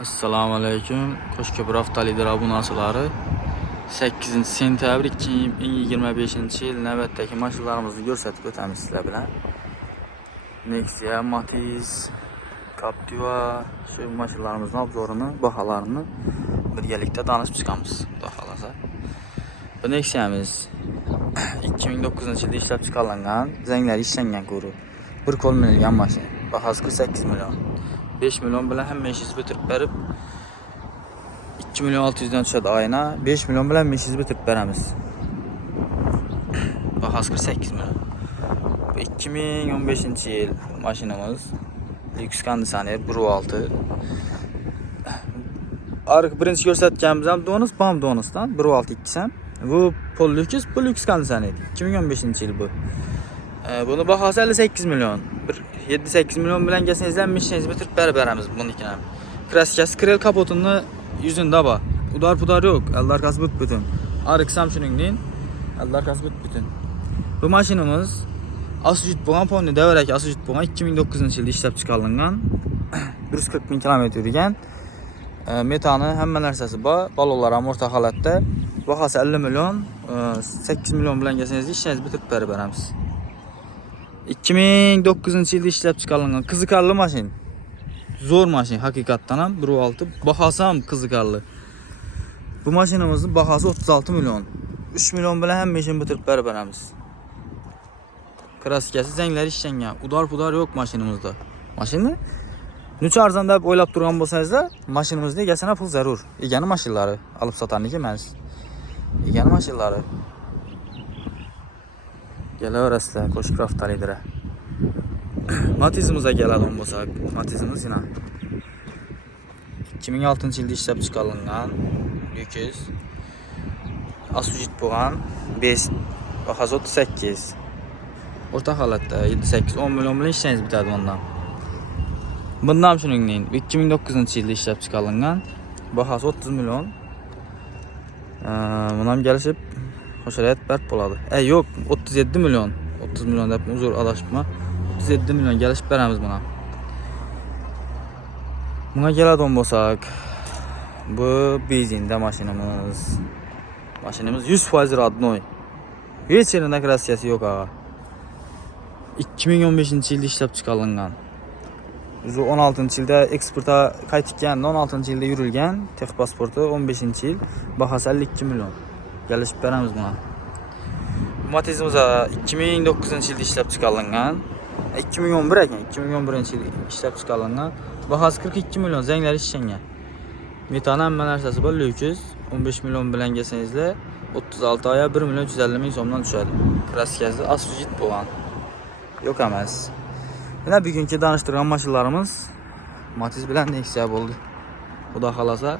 Assalomu alaykum. Qo'shko'pir avtolider obunachilari. 8 sentyabr 2025-yil navbatdagi mashinalarimizni ko'rsatib o'tamiz sizlar bilan. Nexia, Matiz, Captiva shu mashinalarimizning obzorini, baholarini birgalikda tanishib chiqamiz, xudo xolasa. Bu Nexia'miz 2009-yilda ishlab chiqarilgan, zanglari ishlangan ko'ru. Bir qo'l minilgan mashina. Bahasi 48 million. 5 million bilan hamma ishingizni bitirib berib 2 million 600 dan tushadi oyna. 5 million bilan ishingizni bitirib beramiz. Bahasi 48 million. Bu 2015-yil mashinamiz. Lyuks konditsioner 1.6. Arka birinchi ko'rsatganimiz ham Donus, bam Donusdan 1.6 ikkisi. Bu pol lyuks, bu lyuks konditsioner. 2015-yil bu. Buni bahasi 58 million. 7-8 million bilan kelsangiz ham ishingizni bitirib beramiz bunikini ham. Kraskasi krel kapotini yuzunda bor. Udar pudar yo'q. Allar arkasi butun. Arka ham shuningdek. Allar arkasi butun. Bu mashinamiz asujit bo'lgan, ponni davrak asujit bo'lgan 2009-yilda ishlab chiqarilgan. 140 ming kilometr yurgan. Metani hamma narsasi bor. Balonlar ham o'rta holatda. Bahasi 50 million. 8 million bilan kelsangiz ishingizni bitirib beramiz. 2009-yilda ishlab chiqarilgan qiziqarli mashina. Zo'r mashina haqiqatdan ham 1.6. Bahasi ham qiziqarli. Bu mashinamizning bahasi 36 million. 3 million bilan hamma ishini bitirib beramiz. Kraskasi zanglari ishlangan. Udar pudar yo'q mashinamizda. Mashina necha arzon deb o'ylab turgan bo'lsangizlar, mashinamizda egasini pul zarur. Egani mashinalari olib sotarniki emas. Egani mashinalari. Kelaverasizlar Qo'shko'pir avtolidera. Matizimizga keladigan bo'lsak, Matizimiz yana 2006-yilda ishlab chiqarilgan lyuks asujit bo'lgan 5 bahasi 38. O'rta holatda 7-8 10 million bilan ishingiz bitadi bundan. Bundan ham shuningdek 2009-yilda ishlab chiqarilgan bahasi 30 million. Buni ham kelishib qo'shilib berib bo'ladi. Yo'q, 37 million. 30 million deb uzr adashibman. 37 million kelishib beramiz buni. Bunga keladigan bo'lsak, bu benzinda mashinamiz. Mashinamiz 100% rodnoy. Hech yerida kraskasi yo'q ağa. 2015-yilda ishlab chiqarilgan. 16-yilda eksportga qaytgan, 16-yilda yurilgan, texpasporti 15-yil, bahasi 52 million. Kelishib beramiz buni. Matizimiz 2009-yilda ishlab chiqarilgan. 2011 ekan, 2011-yilda ishlab chiqarilgan. Bahasi 42 million, zanglari ishlangan. Metan hamma narsasi bor, lyuks 15 million bilan kelsangizlar 36 oy 1 million 150 ming so'mdan tushadi. Kraskasi asujit bo'lgan. Yo'q emas. Mana bugungi tanishtirgan mashinalarimiz Matiz bilan Nexia bo'ldi. Xudo xolasa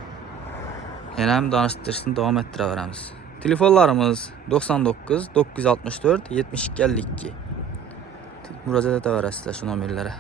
yana ham tanishtirishni davom ettiraveramiz. Telefonlarimiz 99 964 72 52. Murojaat etaverasizlar shu nomerlarga.